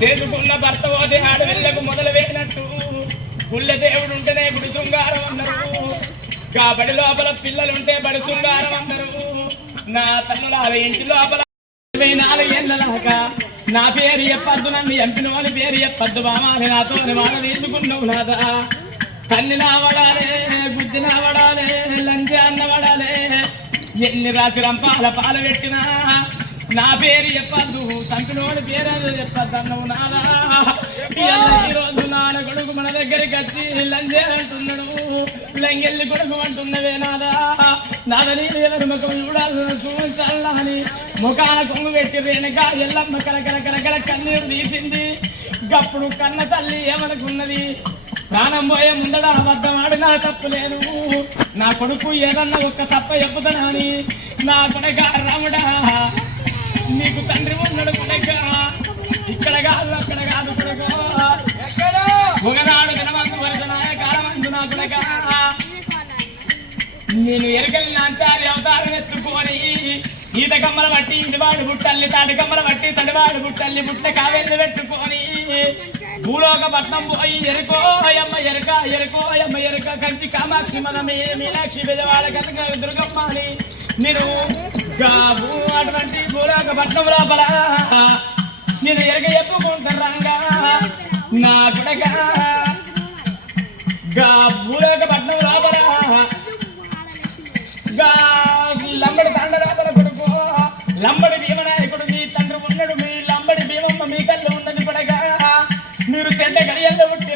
చేసుకున్న భర్త పోతే ఆడవిళ్ళకు మొదలు వేసినట్టు. గుళ్ళ దేవుడు ఉంటేనే గుడి శృంగారం అన్నారు కాబట్టి లోపల పిల్లలుంటే బడి శృంగారం అన్నారు నా తల్లుల ఇంటి లోపల ఇరవై దాకా నా పేరు చెప్పద్దు నన్ను ఎంపిన వాని పేరు చెప్పద్దు బామాలి నాతో మాట తీసుకున్నావు నాదా. తన్ని నావడాలే బుద్ధి నావడాలే లంచ అన్నవడాలే ఎన్ని రాసి రంపాల పాలు పెట్టినా నా పేరు చెప్పద్దు సంపినోని పేరు చెప్పద్దు అన్నవు నాదా రోజు నాన్న కొడుకు మన దగ్గరికి వచ్చి లంజేరంటున్నాడు లంగెల్లి కొడుకు అంటున్నవే నాదా నాదని ముఖం చూడాలని చూడాలని ముఖాన కొంగు పెట్టి వెనక ఎల్లమ్మ కలకల కలకల కన్నీరు తీసింది. గప్పుడు కన్న తల్లి ఏమనుకున్నది? ప్రాణం పోయే ముందడ అబద్ధమాడు నా తప్పు లేదు. నా కొడుకు ఏదన్నా ఒక్క తప్ప చెప్పుతానని నా కొడక రాముడా. నీకు తండ్రి ఉన్నాడు కొడక ఇక్కడ కాదు అక్కడ కాదు కొడక ఒకనాడు దినమందు వరద కాలమందు నా నేను ఎరగలి నాంచారి అవతారం ఎత్తుకొని. ఈత కమ్మల బట్టి ఇంటివాడు బుట్టల్లి తాటి కమ్మల బట్టి తడివాడు బుట్టల్లి బుట్ట కావేళ్ళు పెట్టుకొని. భూలోక పట్నం పోయి ఎరుకో అమ్మ ఎరక ఎరుకో అమ్మ కంచి కామాక్షి మనమే మీనాక్షి బెజవాడ కనుక దుర్గమ్మ అని నేను గాబు అటువంటి భూలోక పట్నం లోపల నేను ఎరగ చెప్పుకుంటారంగా నా కొడక గా భూలోక పట్నం లోపల గా లంబడి తండరాపల కొడుకు లంబడి భీమనాయకుడు మీ తండ్రి ఉన్నాడు మీ లంబడి భీమమ్మ మీ కళ్ళు ఉన్నది పడగా మీరు చెడ్డ గడియల్లో పుట్టి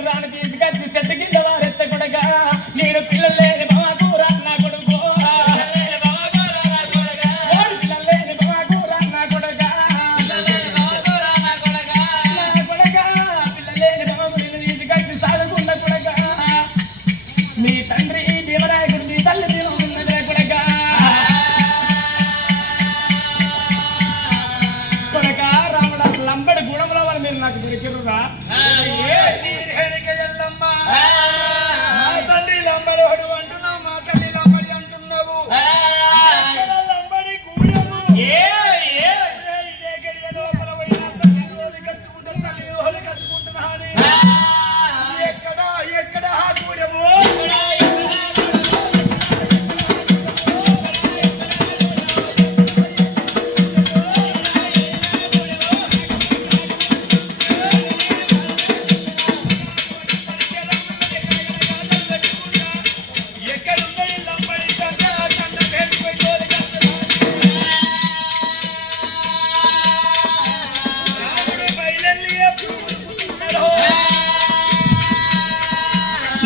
నాకు దొరికిరురా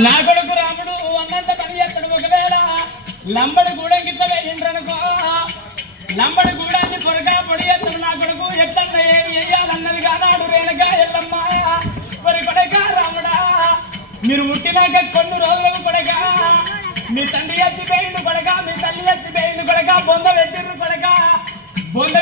నా కొడుకు రాముడు అన్నంత పని చేస్తాడు ఒకవేళ. లంబడి గూడెం గిట్ల వేయిండ్రనుకో. లంబడి గూడాన్ని పొరగా పొడి ఎత్తడు నా కొడుకు. ఎట్లన్న ఏమి వేయాలన్నది కానాడు రేణుగా ఎల్లమ్మ. మరి కొడక రాముడా మీరు ముట్టినాక కొన్ని రోజులకు కొడగా మీ తండ్రి ఎత్తి పోయిండు కొడగా మీ తల్లి ఎత్తి పోయిండు కొడగా బొంద పెట్టిండ్రు కొడగా బొంద